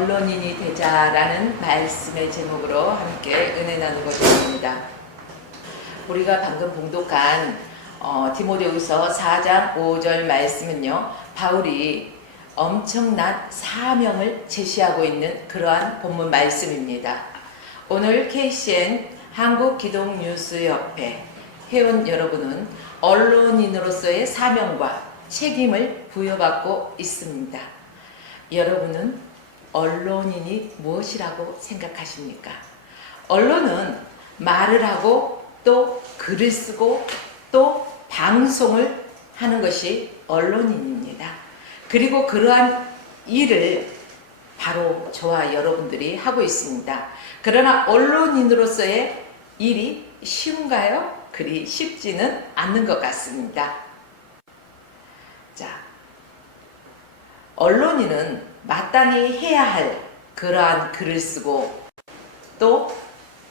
언론인이 되자라는 말씀의 제목으로 함께 은혜 나누고 있습니다. 우리가 방금 봉독한 디모데후서 4장 5절 말씀은요, 바울이 엄청난 사명을 제시하고 있는 그러한 본문 말씀입니다. 오늘 KCN 한국기독뉴스협회 회원 여러분은 언론인으로서의 사명과 책임을 부여받고 있습니다. 여러분은 언론인이 무엇이라고 생각하십니까? 언론은 말을 하고 또 글을 쓰고 또 방송을 하는 것이 언론인입니다. 그리고 그러한 일을 바로 저와 여러분들이 하고 있습니다. 그러나 언론인으로서의 일이 쉬운가요? 그리 쉽지는 않는 것 같습니다. 자, 언론인은 마땅히 해야 할 그러한 글을 쓰고 또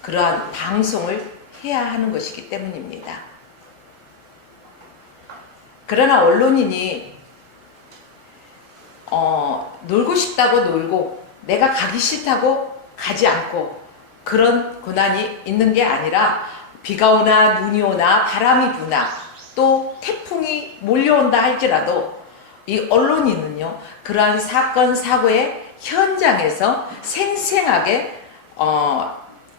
그러한 방송을 해야 하는 것이기 때문입니다. 그러나 언론인이 놀고 싶다고 놀고 내가 가기 싫다고 가지 않고 그런 고난이 있는 게 아니라 비가 오나 눈이 오나 바람이 부나 또 태풍이 몰려온다 할지라도 이 언론인은요, 그러한 사건 사고의 현장에서 생생하게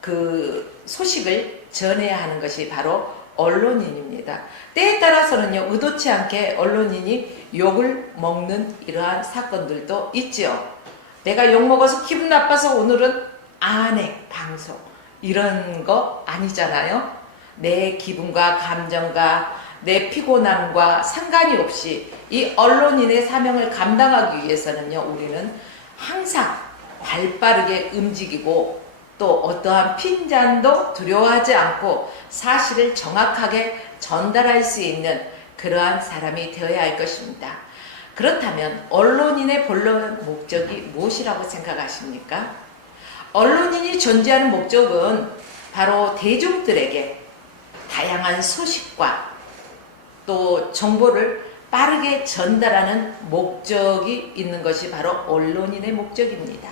그 소식을 전해야 하는 것이 바로 언론인입니다. 때에 따라서는요, 의도치 않게 언론인이 욕을 먹는 이러한 사건들도 있죠. 내가 욕 먹어서 기분 나빠서 오늘은 안 해 방송, 이런 거 아니잖아요. 내 기분과 감정과 내 피곤함과 상관이 없이 이 언론인의 사명을 감당하기 위해서는요, 우리는 항상 발빠르게 움직이고 또 어떠한 핀잔도 두려워하지 않고 사실을 정확하게 전달할 수 있는 그러한 사람이 되어야 할 것입니다. 그렇다면 언론인의 본래 목적이 무엇이라고 생각하십니까? 언론인이 존재하는 목적은 바로 대중들에게 다양한 소식과 또 정보를 빠르게 전달하는 목적이 있는 것이 바로 언론인의 목적입니다.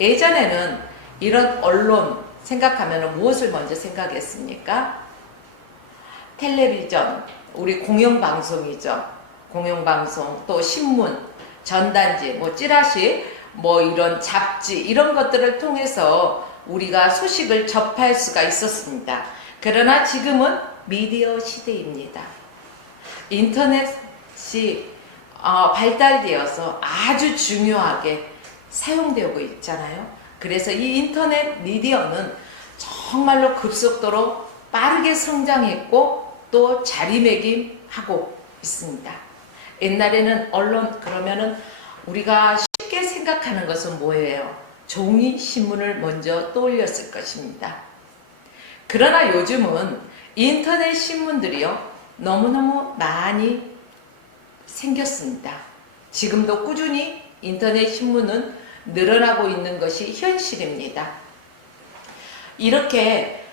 예전에는 이런 언론 생각하면 무엇을 먼저 생각했습니까? 텔레비전, 우리 공영방송이죠. 공영방송, 또 신문, 전단지, 찌라시, 이런 잡지, 이런 것들을 통해서 우리가 소식을 접할 수가 있었습니다. 그러나 지금은 미디어 시대입니다. 인터넷이 발달되어서 아주 중요하게 사용되고 있잖아요. 그래서 이 인터넷 미디어는 정말로 급속도로 빠르게 성장했고 또 자리매김하고 있습니다. 옛날에는 언론 그러면은 우리가 쉽게 생각하는 것은 뭐예요? 종이 신문을 먼저 떠올렸을 것입니다. 그러나 요즘은 인터넷 신문들이요, 너무너무 많이 생겼습니다. 지금도 꾸준히 인터넷 신문은 늘어나고 있는 것이 현실입니다. 이렇게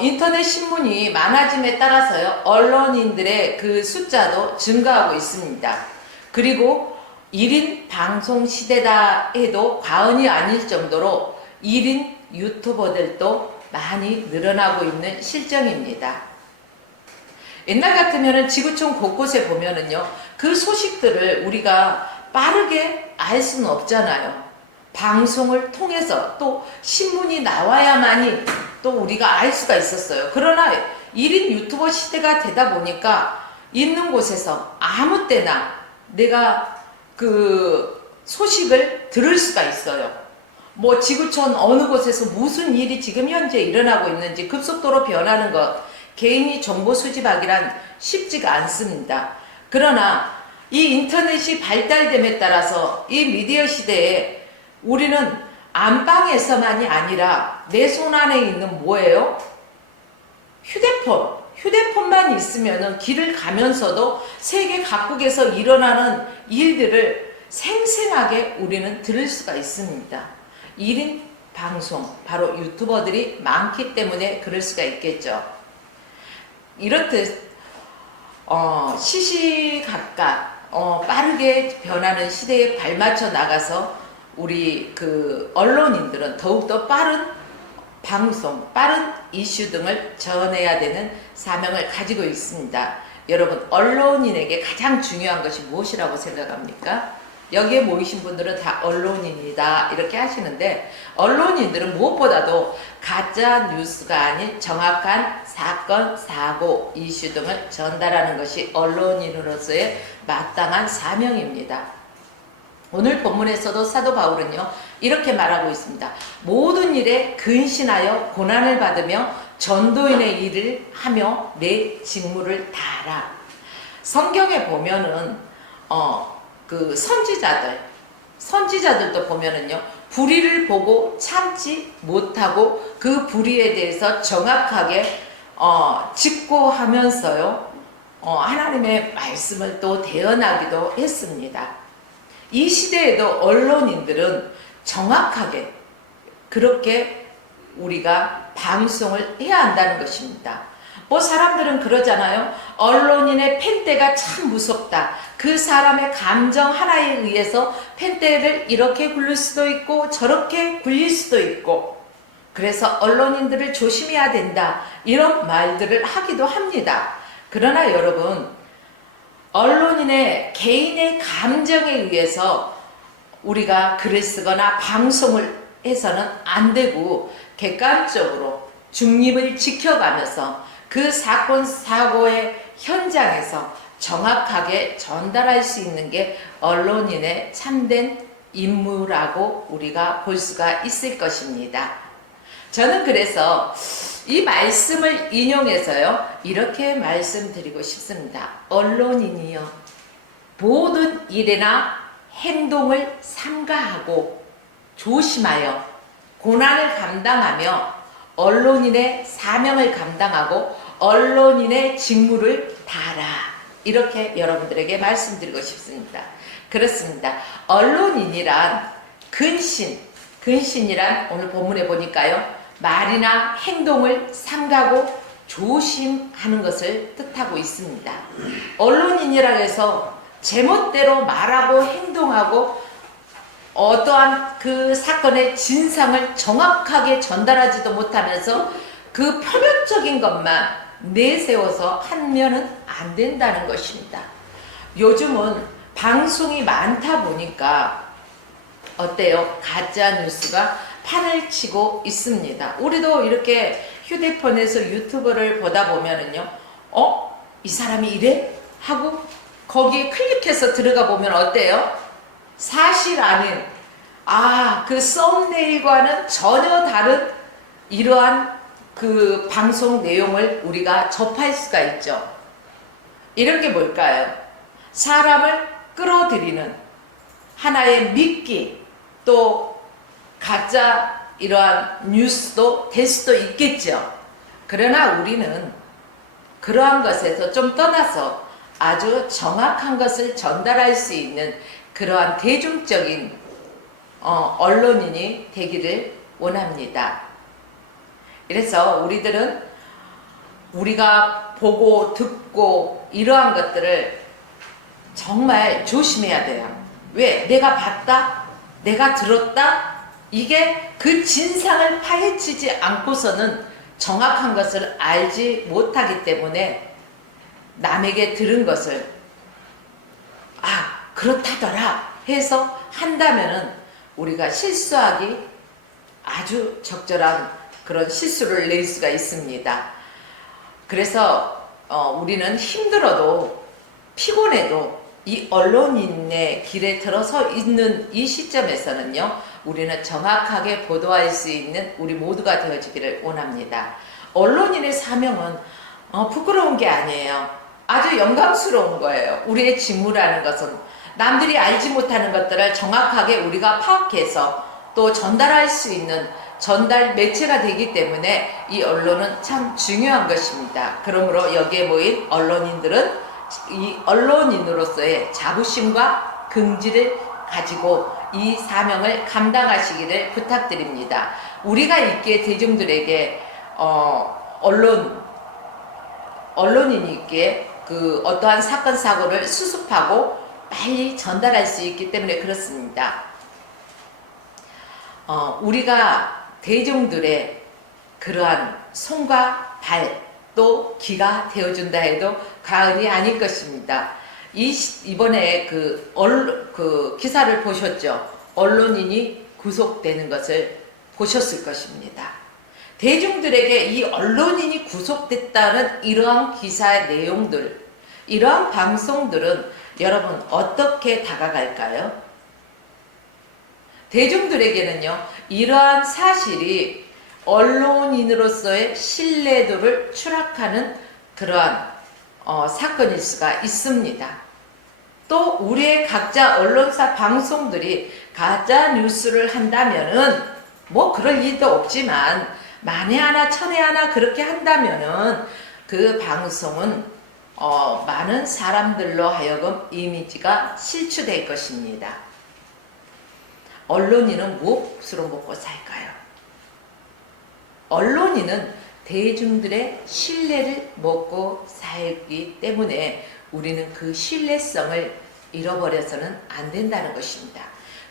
인터넷 신문이 많아짐에 따라서요, 언론인들의 그 숫자도 증가하고 있습니다. 그리고 1인 방송 시대다 해도 과언이 아닐 정도로 1인 유튜버들도 많이 늘어나고 있는 실정입니다. 옛날 같으면은 지구촌 곳곳에 보면은요, 그 소식들을 우리가 빠르게 알 수는 없잖아요. 방송을 통해서 또 신문이 나와야만이 또 우리가 알 수가 있었어요. 그러나 1인 유튜버 시대가 되다 보니까 있는 곳에서 아무 때나 내가 그 소식을 들을 수가 있어요. 지구촌 어느 곳에서 무슨 일이 지금 현재 일어나고 있는지 급속도로 변하는 것, 개인이 정보 수집하기란 쉽지가 않습니다. 그러나 이 인터넷이 발달됨에 따라서 이 미디어 시대에 우리는 안방에서만이 아니라 내 손 안에 있는 뭐예요? 휴대폰만 있으면은 길을 가면서도 세계 각국에서 일어나는 일들을 생생하게 우리는 들을 수가 있습니다. 1인 방송, 바로 유튜버들이 많기 때문에 그럴 수가 있겠죠. 이렇듯 시시각각 빠르게 변하는 시대에 발맞춰 나가서 우리 그 언론인들은 더욱더 빠른 방송, 빠른 이슈 등을 전해야 되는 사명을 가지고 있습니다. 여러분, 언론인에게 가장 중요한 것이 무엇이라고 생각합니까? 여기에 모이신 분들은 다 언론인이다 이렇게 하시는데, 언론인들은 무엇보다도 가짜 뉴스가 아닌 정확한 사건, 사고, 이슈 등을 전달하는 것이 언론인으로서의 마땅한 사명입니다. 오늘 본문에서도 사도 바울은요 이렇게 말하고 있습니다. 모든 일에 근신하여 고난을 받으며 전도인의 일을 하며 내 직무를 다하라. 성경에 보면은 그 선지자들도 보면은요 불의를 보고 참지 못하고 그 불의에 대해서 정확하게 직고하면서요 하나님의 말씀을 또 대언하기도 했습니다. 이 시대에도 언론인들은 정확하게 그렇게 우리가 방송을 해야 한다는 것입니다. 뭐 사람들은 그러잖아요. 언론인의 펜대가 참 무섭다. 그 사람의 감정 하나에 의해서 펜대를 이렇게 굴릴 수도 있고 저렇게 굴릴 수도 있고, 그래서 언론인들을 조심해야 된다 이런 말들을 하기도 합니다. 그러나 여러분, 언론인의 개인의 감정에 의해서 우리가 글을 쓰거나 방송을 해서는 안 되고, 객관적으로 중립을 지켜가면서 그 사건 사고의 현장에서 정확하게 전달할 수 있는 게 언론인의 참된 임무라고 우리가 볼 수가 있을 것입니다. 저는 그래서 이 말씀을 인용해서요 이렇게 말씀드리고 싶습니다. 언론인이요 모든 일이나 행동을 삼가하고 조심하여 고난을 감당하며 언론인의 사명을 감당하고 언론인의 직무를 다하라. 이렇게 여러분들에게 말씀드리고 싶습니다. 그렇습니다. 언론인이란 근신이란 오늘 본문에 보니까요 말이나 행동을 삼가고 조심하는 것을 뜻하고 있습니다. 언론인이라 해서 제멋대로 말하고 행동하고 어떠한 그 사건의 진상을 정확하게 전달하지도 못하면서 그 표면적인 것만 내세워서 하면은 안 된다는 것입니다. 요즘은 방송이 많다 보니까 어때요? 가짜 뉴스가 판을 치고 있습니다. 우리도 이렇게 휴대폰에서 유튜브를 보다 보면은요, 이 사람이 이래? 하고 거기에 클릭해서 들어가 보면 어때요? 사실 아닌, 그 썸네일과는 전혀 다른 이러한 그 방송 내용을 우리가 접할 수가 있죠. 이런 게 뭘까요? 사람을 끌어들이는 하나의 미끼, 또 가짜 이러한 뉴스도 될 수도 있겠죠. 그러나 우리는 그러한 것에서 좀 떠나서 아주 정확한 것을 전달할 수 있는 그러한 대중적인 언론인이 되기를 원합니다. 그래서 우리들은 우리가 보고 듣고 이러한 것들을 정말 조심해야 돼요. 왜? 내가 봤다? 내가 들었다? 이게 그 진상을 파헤치지 않고서는 정확한 것을 알지 못하기 때문에 남에게 들은 것을 그렇다더라 해서 한다면은 우리가 실수하기 아주 적절한 그런 실수를 낼 수가 있습니다. 그래서 우리는 힘들어도 피곤해도 이 언론인의 길에 들어서 있는 이 시점에서는요 우리는 정확하게 보도할 수 있는 우리 모두가 되어지기를 원합니다. 언론인의 사명은 부끄러운 게 아니에요. 아주 영광스러운 거예요. 우리의 직무라는 것은 남들이 알지 못하는 것들을 정확하게 우리가 파악해서 또 전달할 수 있는 전달 매체가 되기 때문에 이 언론은 참 중요한 것입니다. 그러므로 여기에 모인 언론인들은 이 언론인으로서의 자부심과 긍지를 가지고 이 사명을 감당하시기를 부탁드립니다. 우리가 있기에 대중들에게 언론인이 있기에 그 어떠한 사건 사고를 수습하고 빨리 전달할 수 있기 때문에 그렇습니다. 우리가 대중들의 그러한 손과 발 또 귀가 되어준다 해도 과언이 아닐 것입니다. 이번에 그 기사를 보셨죠? 언론인이 구속되는 것을 보셨을 것입니다. 대중들에게 이 언론인이 구속됐다는 이러한 기사의 내용들, 이러한 방송들은 여러분 어떻게 다가갈까요? 대중들에게는요, 이러한 사실이 언론인으로서의 신뢰도를 추락하는 그러한 사건일 수가 있습니다. 또 우리의 각자 언론사 방송들이 가짜 뉴스를 한다면은 뭐 그럴 일도 없지만 만에 하나 천에 하나 그렇게 한다면은 그 방송은 많은 사람들로 하여금 이미지가 실추될 것입니다. 언론인은 무엇으로 먹고 살까요? 언론인은 대중들의 신뢰를 먹고 살기 때문에 우리는 그 신뢰성을 잃어버려서는 안 된다는 것입니다.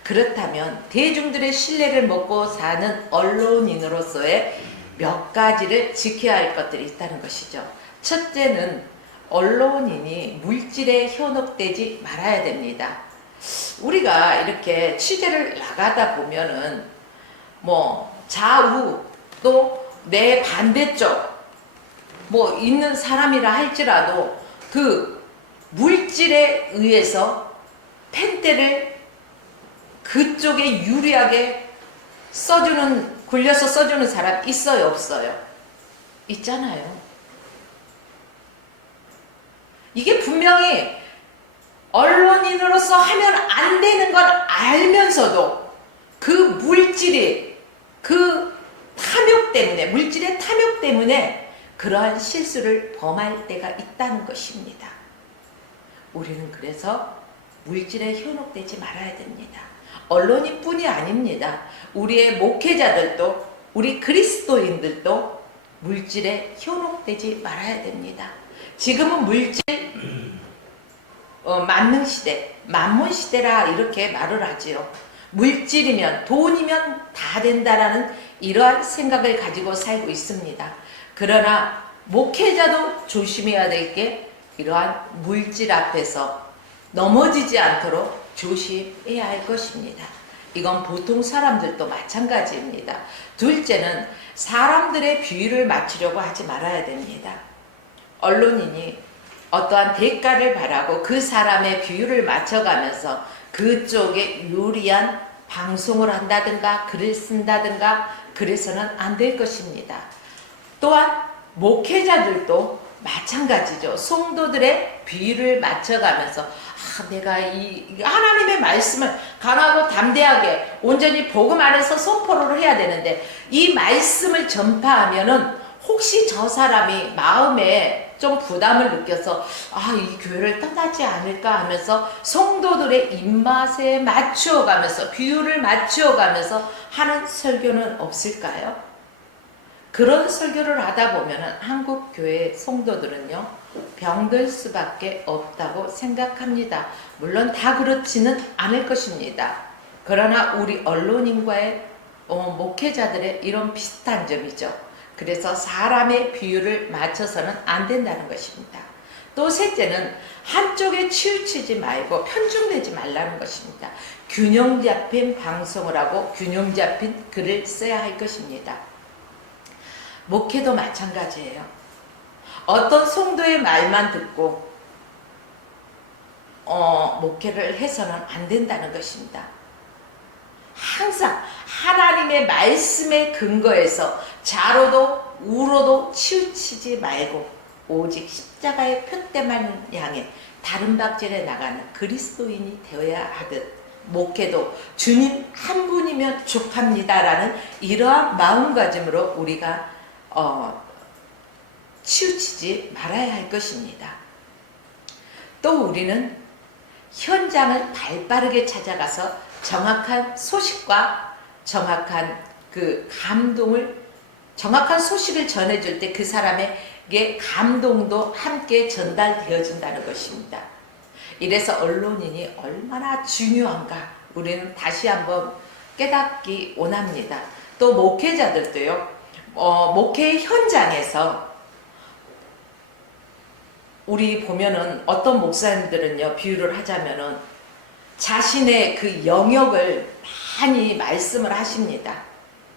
그렇다면 대중들의 신뢰를 먹고 사는 언론인으로서의 몇 가지를 지켜야 할 것들이 있다는 것이죠. 첫째는 언론인이 물질에 현혹되지 말아야 됩니다. 우리가 이렇게 취재를 나가다 보면은 뭐 좌우 또 내 반대쪽 뭐 있는 사람이라 할지라도 그 물질에 의해서 펜대를 그쪽에 유리하게 굴려서 써주는 사람 있어요, 없어요? 있잖아요. 이게 분명히 언론인으로서 하면 안 되는 걸 알면서도 그 물질이 물질의 탐욕 때문에 그러한 실수를 범할 때가 있다는 것입니다. 우리는 그래서 물질에 현혹되지 말아야 됩니다. 언론인뿐이 아닙니다. 우리의 목회자들도 우리 그리스도인들도 물질에 현혹되지 말아야 됩니다. 지금은 물질 만능 시대, 만몬 시대라 이렇게 말을 하지요. 물질이면 돈이면 다 된다라는 이러한 생각을 가지고 살고 있습니다. 그러나 목회자도 조심해야 될 게 이러한 물질 앞에서 넘어지지 않도록 조심해야 할 것입니다. 이건 보통 사람들도 마찬가지입니다. 둘째는 사람들의 비위를 맞추려고 하지 말아야 됩니다. 언론인이 어떠한 대가를 바라고 그 사람의 비율을 맞춰가면서 그쪽에 유리한 방송을 한다든가 글을 쓴다든가 그래서는 안 될 것입니다. 또한 목회자들도 마찬가지죠. 성도들의 비율을 맞춰가면서 내가 이 하나님의 말씀을 강하고 담대하게 온전히 복음 안에서 선포를 해야 되는데 이 말씀을 전파하면은 혹시 저 사람이 마음에 좀 부담을 느껴서 이 교회를 떠나지 않을까 하면서 성도들의 입맛에 맞추어가면서 비율을 맞추어가면서 하는 설교는 없을까요? 그런 설교를 하다 보면 한국 교회 성도들은요 병들 수밖에 없다고 생각합니다. 물론 다 그렇지는 않을 것입니다. 그러나 우리 언론인과의 목회자들의 이런 비슷한 점이죠. 그래서 사람의 비율을 맞춰서는 안 된다는 것입니다. 또 셋째는 한쪽에 치우치지 말고 편중되지 말라는 것입니다. 균형 잡힌 방송을 하고 균형 잡힌 글을 써야 할 것입니다. 목회도 마찬가지예요. 어떤 성도의 말만 듣고 목회를 해서는 안 된다는 것입니다. 항상 하나님의 말씀에 근거해서 좌로도 우로도 치우치지 말고 오직 십자가의 표대만 향해 다른 박질에 나가는 그리스도인이 되어야 하듯 목회도 주님 한 분이면 족합니다라는 이러한 마음가짐으로 우리가 치우치지 말아야 할 것입니다. 또 우리는 현장을 발빠르게 찾아가서 정확한 소식과 정확한 정확한 소식을 전해줄 때 그 사람에게 감동도 함께 전달되어진다는 것입니다. 이래서 언론인이 얼마나 중요한가 우리는 다시 한번 깨닫기 원합니다. 또 목회자들도요, 목회 현장에서 우리 보면은 어떤 목사님들은요, 비유를 하자면은 자신의 그 영역을 많이 말씀을 하십니다.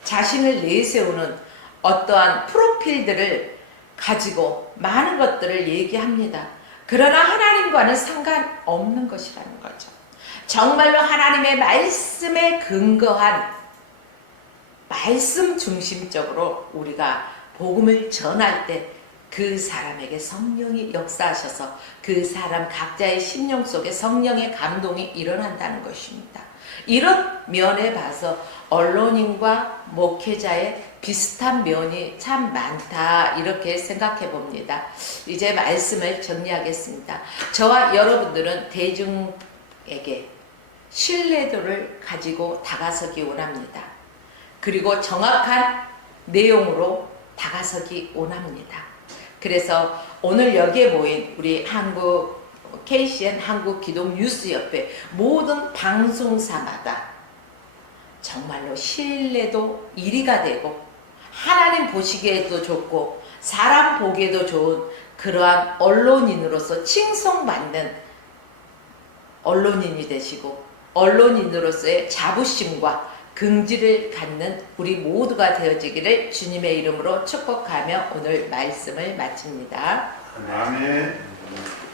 자신을 내세우는 어떠한 프로필들을 가지고 많은 것들을 얘기합니다. 그러나 하나님과는 상관없는 것이라는 거죠. 정말로 하나님의 말씀에 근거한 말씀 중심적으로 우리가 복음을 전할 때 그 사람에게 성령이 역사하셔서 그 사람 각자의 심령 속에 성령의 감동이 일어난다는 것입니다. 이런 면에 봐서 언론인과 목회자의 비슷한 면이 참 많다, 이렇게 생각해 봅니다. 이제 말씀을 정리하겠습니다. 저와 여러분들은 대중에게 신뢰도를 가지고 다가서기 원합니다. 그리고 정확한 내용으로 다가서기 원합니다. 그래서 오늘 여기에 모인 우리 한국 KCN 한국기독뉴스협회 모든 방송사마다 정말로 신뢰도 1위가 되고 하나님 보시기에도 좋고 사람 보기에도 좋은 그러한 언론인으로서 칭송받는 언론인이 되시고 언론인으로서의 자부심과 긍지를 갖는 우리 모두가 되어지기를 주님의 이름으로 축복하며 오늘 말씀을 마칩니다. 아멘.